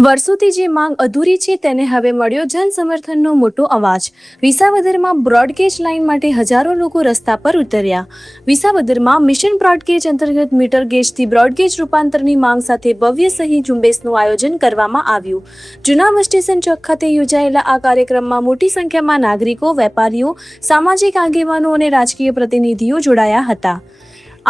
વર્ષોથી જે માંગ અધૂરી છે તેને હવે મળ્યો જન સમર્થનનો મોટો અવાજ। વિસાવદરમાં બ્રોડગેજ લાઇન માટે હજારો લોકો રસ્તા પર ઉતર્યા। વિસાવદરમાં મિશન બ્રોડગેજ અંતર્ગત મીટર ગેજથી બ્રોડગેજ રૂપાંતરની માંગ સાથે ભવ્ય સહી ઝુંબેશનું આયોજન કરવામાં આવ્યું। જૂના બસ સ્ટેશન ચોક ખાતે યોજાયેલા આ કાર્યક્રમમાં મોટી સંખ્યામાં નાગરિકો, વેપારીઓ, સામાજિક આગેવાનો અને રાજકીય પ્રતિનિધિઓ જોડાયા હતા।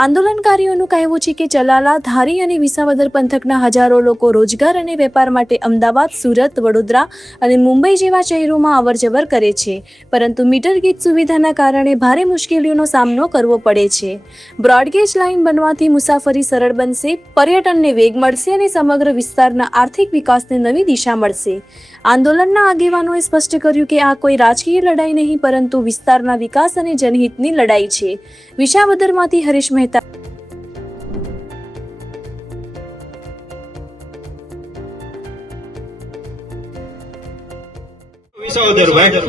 આંદોલનકારીઓનું કહેવું છે કે ચલાલા, ધારી અને વિસાવદર પંથકના હજારો લોકો રોજગાર અને વેપાર માટે અમદાવાદ, સુરત, વડોદરા અને મુંબઈ જેવા શહેરોમાં અવરજવર કરે છે, પરંતુ મીટર ગેજ સુવિધાના કારણે ભારે મુશ્કેલીઓનો સામનો કરવો પડે છે। બ્રોડગેજ લાઇન બનવાથી મુસાફરી સરળ બનશે, પર્યટનને વેગ મળશે અને સમગ્ર વિસ્તારના આર્થિક વિકાસને નવી દિશા મળશે। આંદોલનના આગેવાનોએ સ્પષ્ટ કર્યું કે આ કોઈ રાજકીય લડાઈ નહીં, પરંતુ વિસ્તારના વિકાસ અને જનહિતની લડાઈ છે। વિસાવદરમાંથી હરીશ મહેતા। વિસાવદર ભાઈ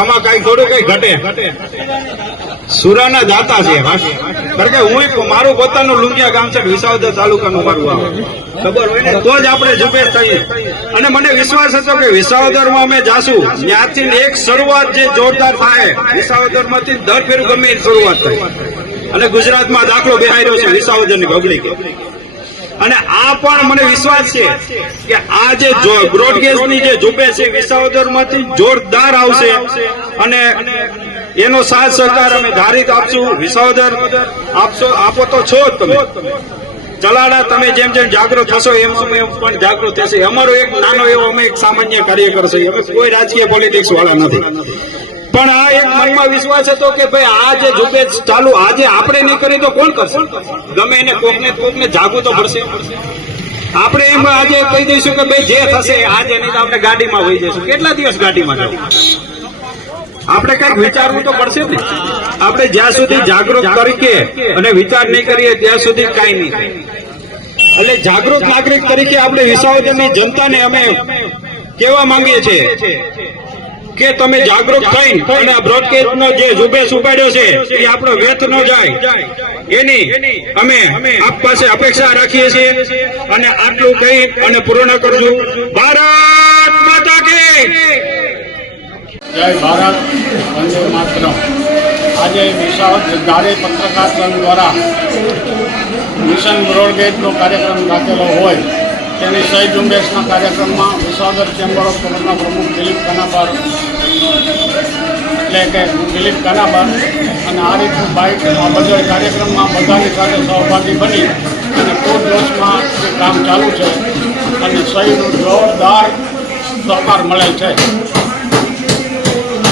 આમાં કઈ થોડું કઈ ઘટે સુરાના દાતા છે કારણ કે હું મારું પોતાનું લુંગિયા ગામ છે, વિસાવદર તાલુકાનું મારું ગામ, ખબર હોય ને તો જ આપણે ઝુંબેશ થઈએ। અને મને વિશ્વાસ હતો કે વિસાવદરમાં અમે જાશું, ત્યાંથી એક શરૂઆત જે જોરદાર થાય, વિસાવદરમાંથી દર ફેર ગમે એ શરૂઆત થાય અને ગુજરાતમાં દાખલો બેહાર્યો છે વિસાવદરની પબ્લિક। અને આ પણ મને વિશ્વાસ છે કે આ જે બ્રોડગેજની જે ઝુંબેશ છે વિસાવદરમાંથી જોરદાર આવશે અને એનો સાથ સહકાર અમે ધારિત આપશું। વિસાવદર આપો તો છો જ તમે, ચલાડા તમે જેમ જેમ જાગૃત થશો એમ પણ જાગૃત થશે। અમારો એક નાનો એવો અમે એક સામાન્ય કાર્યકર છે, અમે કોઈ રાજકીય પોલિટિક્સ વાળા નથી, પણ આ એક મનમાં વિશ્વાસ હતો કે ભાઈ આ જે ઝુંબેશ ચાલુ આજે આપણે નહીં કરી તો કોણ કરશે? ગમે એને કોકને જાગવું તો પડશે। આપણે એમ આજે કહી દઈશું કે ભાઈ જે થશે આજે નહીં તો આપણે ગાડીમાં વહી જઈશું, કેટલા દિવસ ગાડીમાં જવું? આપણે કઈક વિચારવું તો પડશે ને। આપણે જ્યાં સુધી જાગૃત તરીકે અને વિચાર નહીં કરીએ ત્યાં સુધી કઈ નહીં। એટલે જાગૃત નાગરિક તરીકે આપણે વિસાવદરની જનતાને અમે કહેવા માંગીએ છીએ કે તમે જાગૃત થઈને અને આ બ્રોડગેજનો જે ઝુંબેશ ઉપાડ્યો છે એ આપણો વ્યર્થ ન જાય એની અમે આપ પાસે અપેક્ષા રાખીએ છીએ અને આટલું કહી અને પૂર્ણ કરશું। ભારત માતા કી જય ભારત, વંદે માતરમ। આજે વિસાવદર ધારી પત્રકાર સંઘ દ્વારા મિશન બ્રોડગેજનો કાર્યક્રમ રાખેલો હોય તેની સહી ઝુંબેશના કાર્યક્રમમાં વિસાવદર ચેમ્બર ઓફ કોમર્સના પ્રમુખ દિલીપ કાનાબાર અને આ રીતનું બાઇક આ બધા કાર્યક્રમમાં બધાની સાથે સહભાગી બની અને પૂરજોશમાં કામ ચાલુ છે અને સહીનું જોરદાર સહકાર મળે છે।